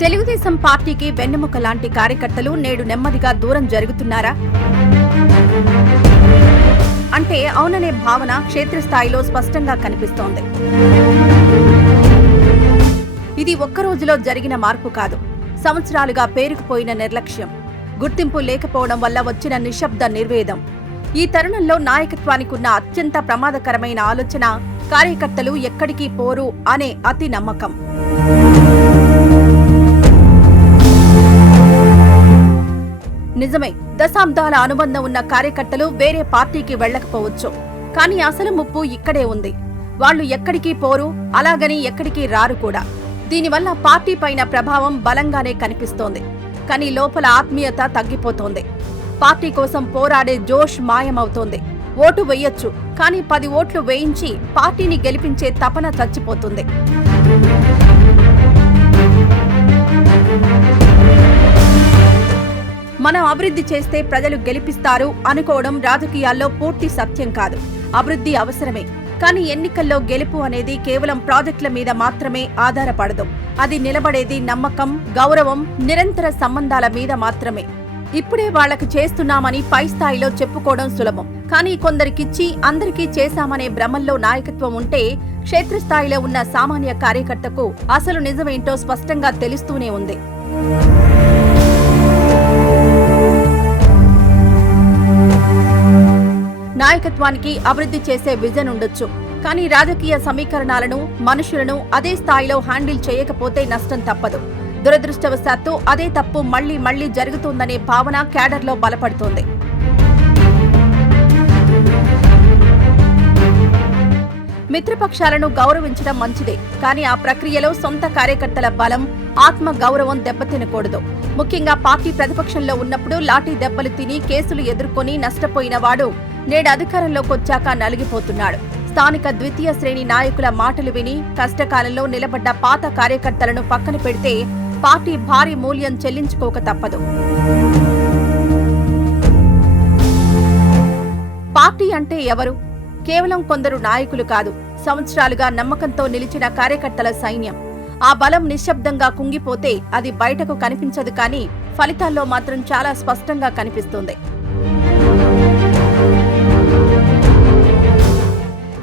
తెలుగుదేశం పార్టీకి వెన్నెముక లాంటి కార్యకర్తలు నేడు నెమ్మదిగా దూరం జరుగుతున్నారా అంటే అవుననే భావన క్షేత్రస్థాయిలో స్పష్టంగా కనిపిస్తోంది. ఇది ఒక్క రోజులో జరిగిన మార్పు కాదు. సంవత్సరాలుగా పేరుకుపోయిన నిర్లక్ష్యం, గుర్తింపు లేకపోవడం వల్ల వచ్చిన నిశ్శబ్ద నిర్వేదం. ఈ తరుణంలో నాయకత్వానికి ఉన్న అత్యంత ప్రమాదకరమైన ఆలోచన కార్యకర్తలు ఎక్కడికి పోరు అనే అతి నమ్మకం. నిజమే, దశాబ్దాల అనుబంధం ఉన్న కార్యకర్తలు వేరే పార్టీకి వెళ్లకపోవచ్చు. కానీ అసలు ముప్పు ఇక్కడే ఉంది. వాళ్లు ఎక్కడికి పోరు, అలాగని ఎక్కడికి రారు కూడా. దీనివల్ల పార్టీ పైన ప్రభావం బలంగానే కనిపిస్తోంది. కానీ లోపల ఆత్మీయత తగ్గిపోతోంది. పార్టీ కోసం పోరాడే జోష్ మాయమవుతోంది. ఓటు వేయొచ్చు, కానీ 10 ఓట్లు వేయించి పార్టీని గెలిపించే తపన చచ్చిపోతుంది. మనం అభివృద్ధి చేస్తే ప్రజలు గెలిపిస్తారు అనుకోవడం రాజకీయాల్లో పూర్తి సత్యం కాదు. అభివృద్ధి అవసరమే, కానీ ఎన్నికల్లో గెలుపు అనేది కేవలం ప్రాజెక్టుల మీద మాత్రమే ఆధారపడదు. అది నిలబడేది నమ్మకం, గౌరవం, నిరంతర సంబంధాల మీద మాత్రమే. ఇప్పుడే వాళ్లకు చేస్తున్నామని పై స్థాయిలో చెప్పుకోవడం సులభం. కానీ కొందరికిచ్చి అందరికీ చేశామనే భ్రమల్లో నాయకత్వం ఉంటే క్షేత్రస్థాయిలో ఉన్న సామాన్య కార్యకర్తకు అసలు నిజమేంటో స్పష్టంగా తెలుస్తూనే ఉంది. నాయకత్వానికి అభివృద్ధి చేసే విజన్ ఉండొచ్చు, కానీ రాజకీయ సమీకరణాలను, మనుషులను అదే స్థాయిలో హ్యాండిల్ చేయకపోతే నష్టం తప్పదు. దురదృష్టవశాత్తు అదే తప్పు మళ్లీ మళ్లీ జరుగుతుందనే భావన క్యాడర్లో బలపడుతోంది. మిత్రపక్షాలను గౌరవించడం మంచిదే, కానీ ఆ ప్రక్రియలో సొంత కార్యకర్తల బలం, ఆత్మ గౌరవం దెబ్బతినకూడదు. ముఖ్యంగా పార్టీ ప్రతిపక్షంలో ఉన్నప్పుడు లాఠీ దెబ్బలు తిని కేసులు ఎదుర్కొని నష్టపోయిన వాడు నేడు అధికారంలోకొచ్చాక నలిగిపోతున్నాడు. స్థానిక ద్వితీయ శ్రేణి నాయకుల మాటలు విని కష్టకాలంలో నిలబడ్డ పాత కార్యకర్తలను పక్కన పెడితే పార్టీ భారీ మూల్యం చెల్లించుకోక తప్పదు. పార్టీ అంటే ఎవరు? కేవలం కొందరు నాయకులు కాదు, సంవత్సరాలుగా నమ్మకంతో నిలిచిన కార్యకర్తల సైన్యం. ఆ బలం నిశ్శబ్దంగా కుంగిపోతే అది బయటకు కనిపించదు, కానీ ఫలితాల్లో మాత్రం చాలా స్పష్టంగా కనిపిస్తుంది.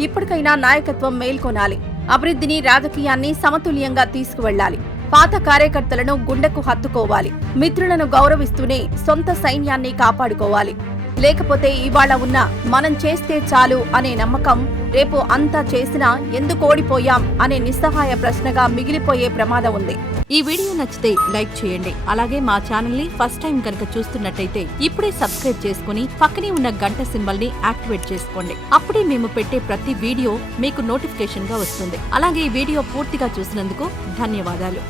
ఇప్పటికైనా నాయకత్వం మేల్కొనాలి. అభివృద్ధిని, రాజకీయాన్ని సమతుల్యంగా తీసుకువెళ్లాలి. పాత కార్యకర్తలను గుండెకు హత్తుకోవాలి. మిత్రులను గౌరవిస్తూనే సొంత సైన్యాన్ని కాపాడుకోవాలి. లేకపోతే ఇవాళ ఉన్న మనం చేస్తే చాలు అనే నమ్మకం రేపు అంతా చేసినా ఎందుకు ఓడిపోయాం అనే నిస్సహాయ ప్రశ్నగా మిగిలిపోయే ప్రమాదం ఉంది. ఈ వీడియో నచ్చితే లైక్ చేయండి. అలాగే మా ఛానల్ ని ఫస్ట్ టైం కనుక చూస్తున్నట్టయితే ఇప్పుడే సబ్స్క్రైబ్ చేసుకుని పక్కనే ఉన్న గంట సింబల్ ని యాక్టివేట్ చేసుకోండి. అప్పుడే మేము పెట్టే ప్రతి వీడియో మీకు నోటిఫికేషన్ గా వస్తుంది. అలాగే ఈ వీడియో పూర్తిగా చూసినందుకు ధన్యవాదాలు.